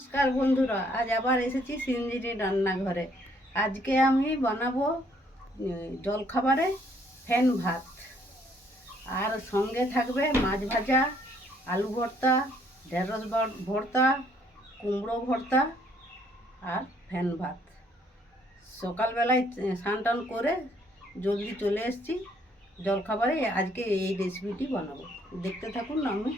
নমস্কার বন্ধুরা, আজ আবার এসেছি সিঞ্জিরি রান্নাঘরে। আজকে আমি বানাবো জলখাবারে ফ্যান ভাত। আর সঙ্গে থাকবে মাছ ভাজা, আলু ভর্তা, ঢেঁড়স ভর্তা, কুমড়ো ভর্তা আর ফ্যান ভাত। সকালবেলায় স্নান টান করে জলদি চলে এসেছি জলখাবারে। আজকে এই রেসিপিটি বানাবো। দেখতে থাকুন আমি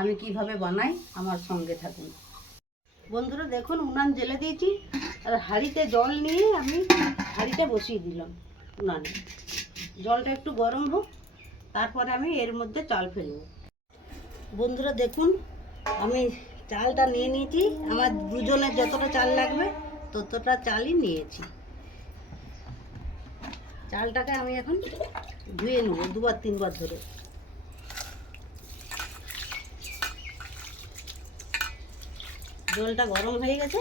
আমি কীভাবে বানাই, আমার সঙ্গে থাকুন। বন্ধুরা দেখুন, উনান জেলে দিয়েছি। আর হাঁড়িতে জল নিয়ে আমি হাঁড়িটা বসিয়ে দিলাম উনানে। জলটা একটু গরম হোক, তারপরে আমি এর মধ্যে চাল ফেলব। বন্ধুরা দেখুন, আমি চালটা নিয়ে নিয়েছি। আমার দুজনের যতটা চাল লাগবে, ততটা চালই নিয়েছি। চালটাকে আমি এখন ধুয়ে নেব, দুবার, তিনবার ধরে। জলটা গরম হয়ে গেছে।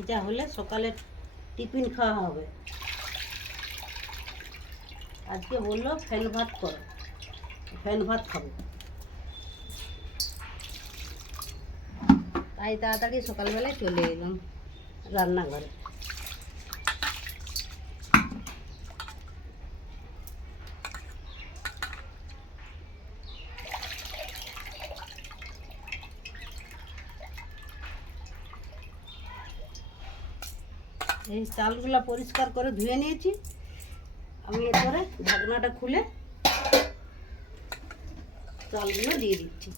এটা হলে সকালে টিফিন খাওয়া হবে। আজকে বলল ফ্যান ভাত করো। ফ্যান ভাত খাব। তাই তাড়াতাড়ি সকালবেলায় চলে এলাম রান্নাঘরে। এই চালগুলো পরিষ্কার করে ধুয়ে নিয়েছি। আমি এরপরে ঢাকনাটা খুলে চালগুলো দিয়ে দিচ্ছি।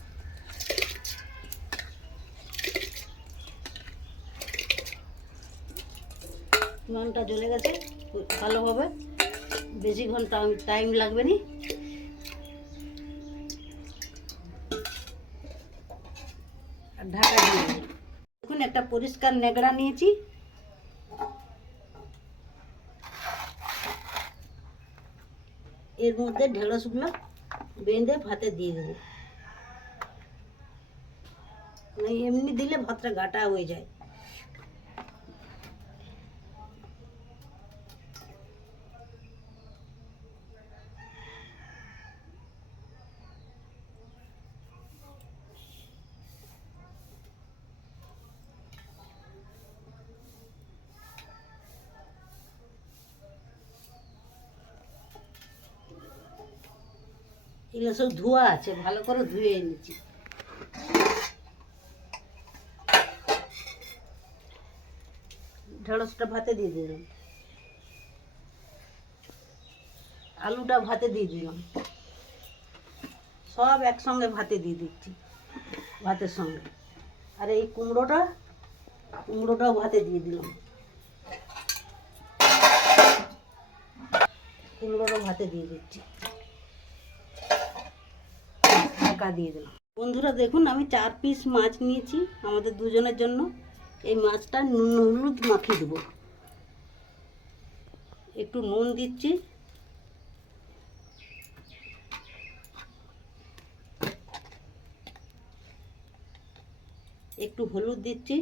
উনুনটা জ্বলে গেছে ভালোভাবে বেশি ঘণ্টা টাইম লাগবে নি। ঢাকা দিয়ে দেবো। এখন একটা পরিষ্কার নেগড়া নিয়েছি। এর মধ্যে ঢেঁড়সগুলো বেঁধে ভাতে দিয়ে দেবো। না এমনি দিলে ভাতটা গাটা হয়ে যায়। এগুলো সব ধোয়া আছে, ভালো করে ধুয়ে এনেছি। ঢেঁড়সটা ভাতে দিয়ে দিলাম। আলুটা ভাতে দিয়ে দিলাম। সব একসঙ্গে ভাতে দিয়ে দিচ্ছি, ভাতের সঙ্গে। আর এই কুমড়োটা, কুমড়োটাও ভাতে দিয়ে দিলাম। কুমড়োটাও ভাতে দিয়ে দিচ্ছি। ঢাকা দিয়ে দিলাম। বন্ধুরা দেখুন, আমি চার পিস মাছ নিয়েছি আমাদের দুজনের জন্য। এই মাছটা নুন, হলুদ মাখিয়ে দেবো। একটু নুন দিচ্ছি। একটু হলুদ দিচ্ছি,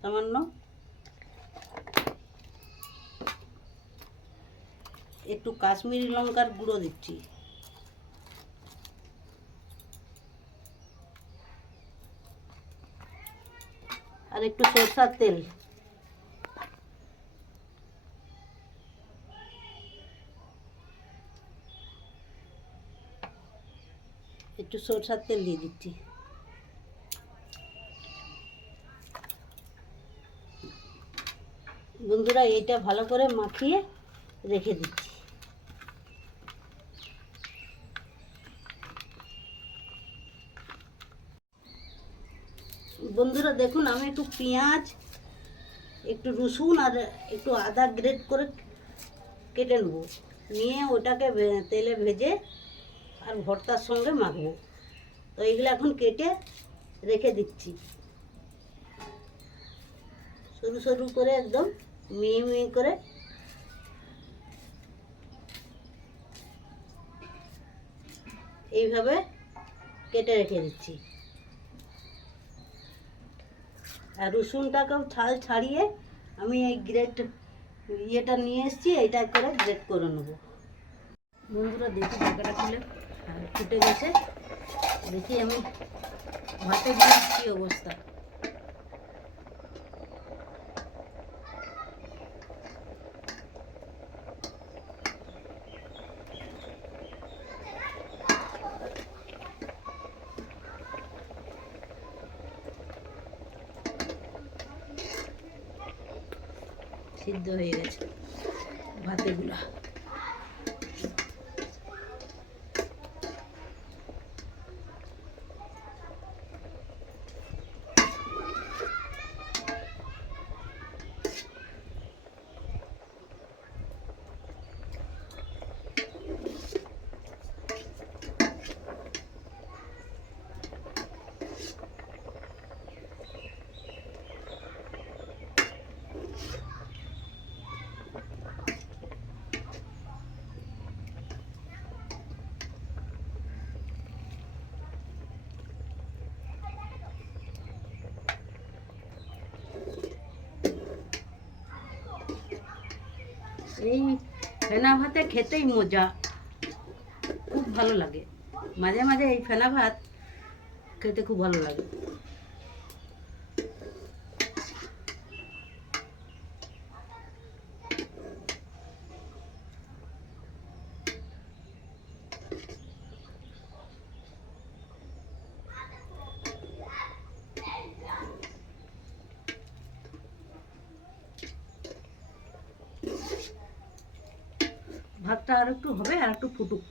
সামান্য। একটু কাশ্মীরি লঙ্কার গুঁড়ো দিচ্ছি। আর একটু সরষার তেল। একটু সরষার তেল দিয়ে দিচ্ছি। বন্ধুরা, এইটা ভালো করে মাখিয়ে রেখে দিচ্ছি বন্ধুরা দেখুন, আমি একটু পেঁয়াজ, একটু রসুন আর একটু আদা গ্রেট করে কেটে নেব। নিয়ে ওটাকে তেলে ভেজে আর ভর্তার সঙ্গে মাখবো। তো এইগুলো এখন কেটে রেখে দিচ্ছি। সরু সরু করে একদম মিহি মিহি করে এইভাবে কেটে রেখে দিচ্ছি। আর রসুনটাকেও ছাল ছাড়িয়ে আমি এই গ্রেট ইয়েটা নিয়ে এসেছি এইটা করে গ্রেট করে নেব। বন্ধুরা দেখি ঢাকাটা খুলে। হ্যাঁ, ফুটে গেছে। দেখি আমি ভাতে দিয়ে কী অবস্থা। সিদ্ধ হয়ে গেছে ভাতেগুলা এই ফেনা ভাতে খেতেই মজা। খুব ভালো লাগে। মাঝে মাঝে এই ফেনা ভাত খেতে খুব ভালো লাগে ভাতটা আর একটু হবে আর একটু ফুটুক।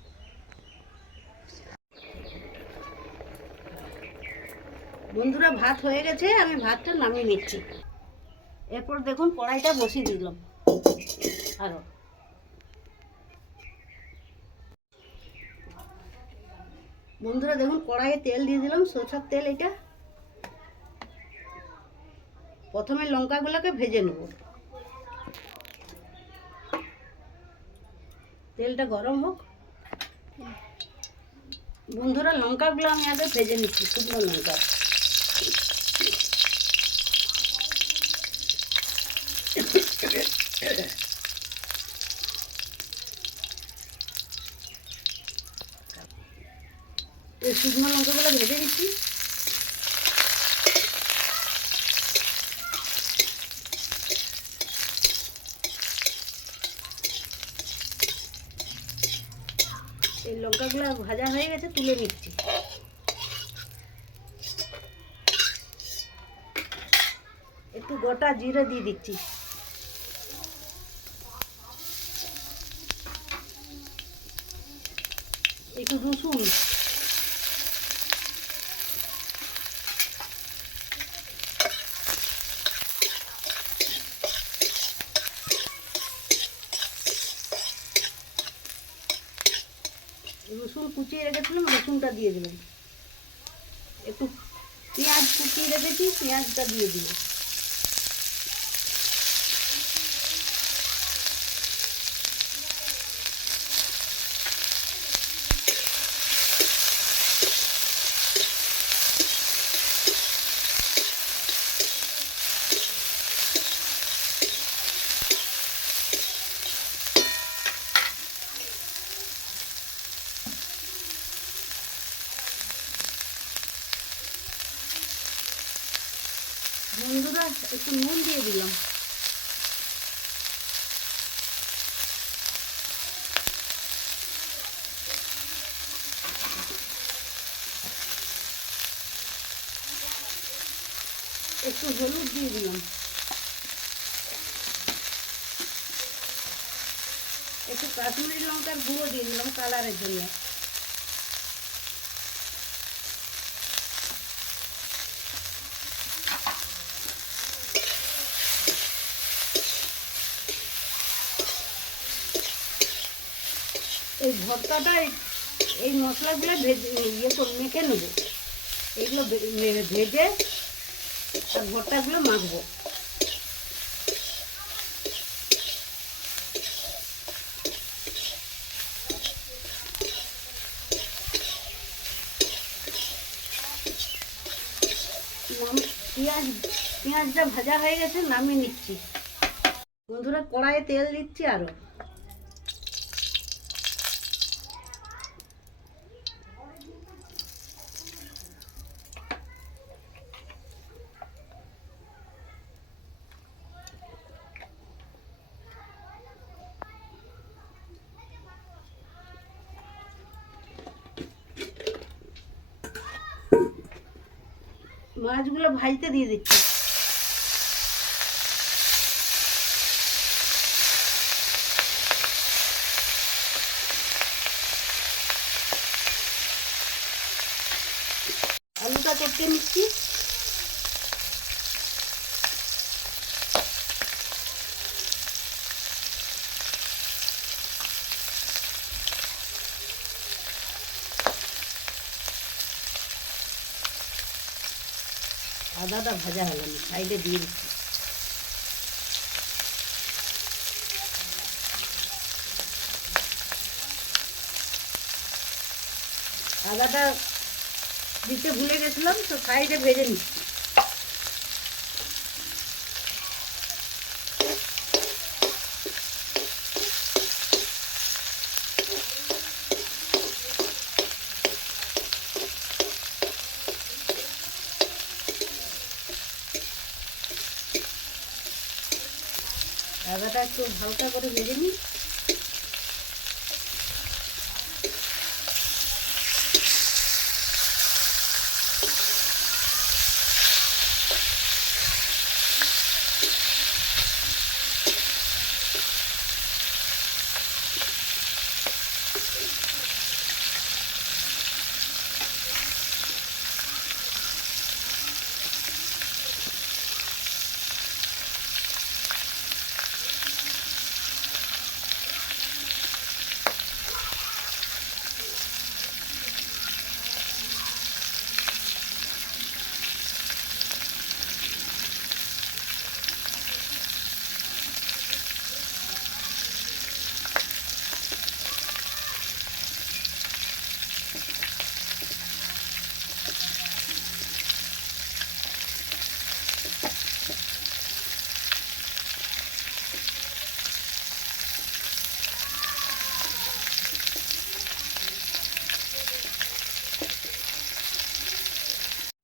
বন্ধুরা, ভাত হয়ে গেছে, আমি ভাতটা নামিয়ে নিচ্ছি। এরপর দেখুন, কড়াইটা বসিয়ে দিলাম। আরও। বন্ধুরা, দেখুন, কড়াইয়ে তেল দিয়ে দিলাম, সরষের তেল এটা। প্রথমে লঙ্কাগুলোকে ভেজে নেব। তেলটা গরম হোক। বন্ধুরা, লঙ্কাগুলো আমি আগে ভেজে নিচ্ছি, শুকনো লঙ্কা। এই শুকনো লঙ্কাগুলো ভেজে দিচ্ছি এই ভাজা হয়ে গেছে তুলে নিচ্ছি। একটু গোটা জিরে দিয়ে দিচ্ছি। একটু রসুন কুচিয়ে রেখেছিলাম রসুনটা দিয়ে দিলাম। একটু পেঁয়াজ কুচিয়ে রেখেছি পেঁয়াজটা দিয়ে দিলাম। হলুদ দিয়ে দিলাম একটু কাশ্মীরি লঙ্কার গুঁড়ো দিয়ে দিলাম কালারের জন্য এই ভর্তাটা এই- এই মশলাগুলো ভেজে ইয়ে করে মেখে নেব এইগুলো ভে- মে- ভেজে আর ভর্তাগুলো মাখবো। পেঁয়াজ পেঁয়াজ মাছটা ভাজা হয়ে গেছে, নামিয়ে নিচ্ছি। বন্ধুরা কড়াইয়ে তেল দিচ্ছি আরও। মাছগুলো ভাজতে দিয়ে দিচ্ছি। আদাটা ভাজা হলো না, সাইডে দিয়ে দিচ্ছি। আদাটা দিতে ভুলে গেছিলাম, তো সাইডে ভেজে নিচ্ছি আদাটা একটু হালকা করে ভেজে নিই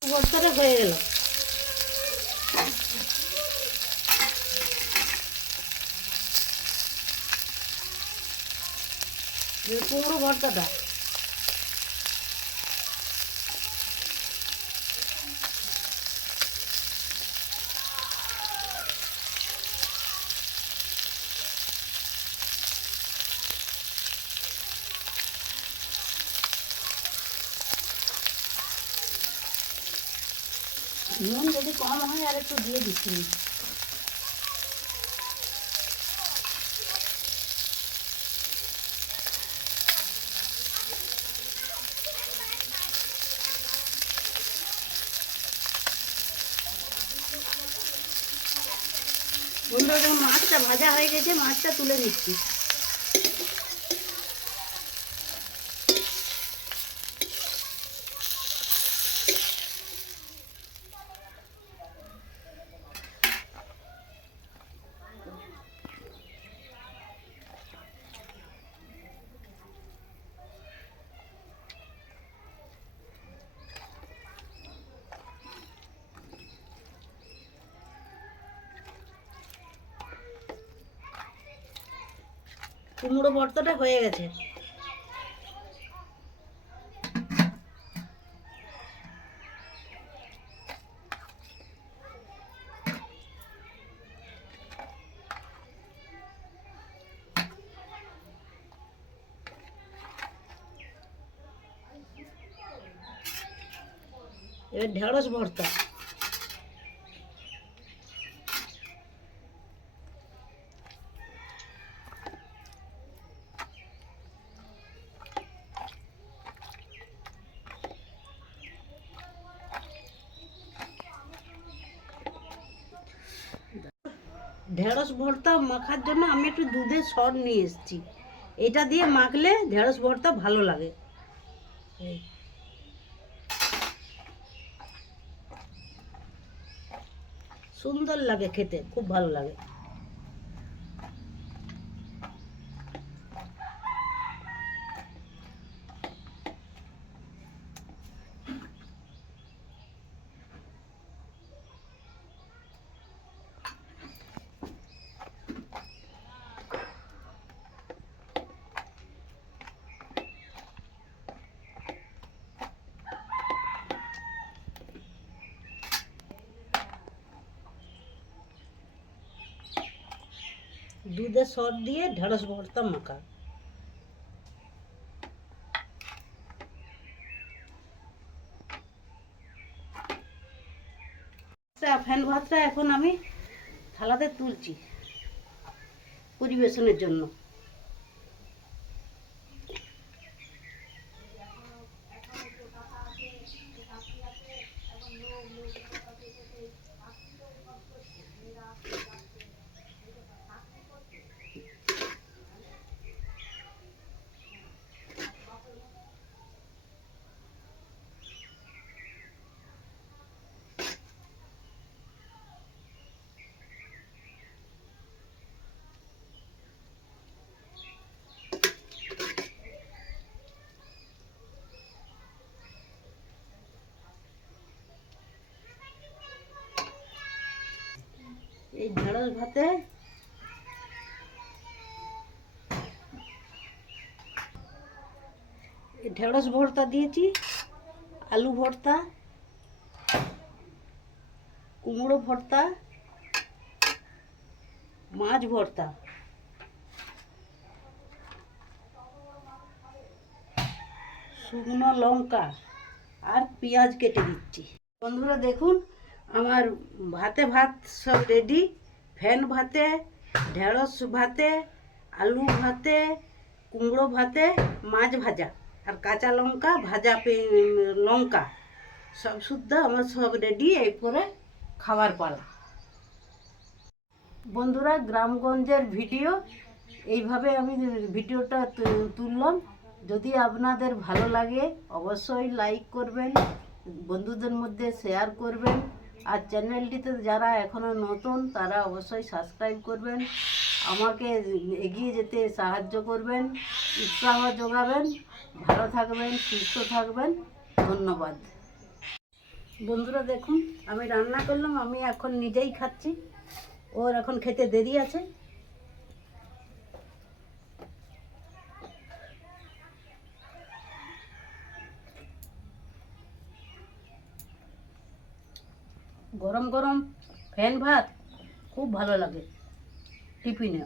ভর্তাটা হয়ে গেল এই কুমড়ো ভর্তাটা। নুন যদি কম হয় আর একটু দিয়ে দিচ্ছি। যখন মাছটা ভাজা হয়ে গেছে মাছটা তুলে নিচ্ছি। কুমড়ো ভর্তাটা হয়ে গেছে। এবার ঢেঁড়স ভর্তা ঢেঁড়স ভর্তা মাখার জন্য আমি একটু দুধের সর নিয়ে এসেছি। এটা দিয়ে মাখলে ঢেঁড়স ভর্তা ভালো লাগে। সুন্দর লাগে খেতে, খুব ভালো লাগে। দুধে সর দিয়ে ঢেঁড়স ভর্তা মাখা। ফ্যান ভাতটা এখন আমি থালাতে তুলছি পরিবেশনের জন্য। ঢেঁড়স ভাতে। ঢেঁড়স ভর্তা দিয়েছি, আলু ভর্তা, কুমড়ো ভর্তা, মাছ ভর্তা। শুকনো লঙ্কা আর পেঁয়াজ কেটে দিচ্ছি। বন্ধুরা দেখুন, আমার ভাতে ভাত সব রেডি ফ্যান ভাতে, ঢেঁড়স ভাতে, আলু ভাতে, কুমড়ো ভাতে, মাছ ভাজা। আর কাঁচা লঙ্কা, ভাজা লঙ্কা। সব শুদ্ধ, আমার সব রেডি এরপরে খাবার পালা। বন্ধুরা, গ্রামগঞ্জের ভিডিও, এইভাবে আমি ভিডিওটা তুললাম। যদি আপনাদের ভালো লাগে, অবশ্যই লাইক করবেন, বন্ধুদের মধ্যে শেয়ার করবেন। আর চ্যানেলটিতে যারা এখনও নতুন, তারা অবশ্যই সাবস্ক্রাইব করবেন। আমাকে এগিয়ে যেতে সাহায্য করবেন, উৎসাহ যোগাবেন। ভালো থাকবেন, সুস্থ থাকবেন। ধন্যবাদ। বন্ধুরা, দেখুন, আমি রান্না করলাম, আমি এখন নিজেই খাচ্ছি। ওর এখন খেতে দেরি আছে। গরম গরম ফ্যান ভাত খুব ভালো লাগে টিফিনে।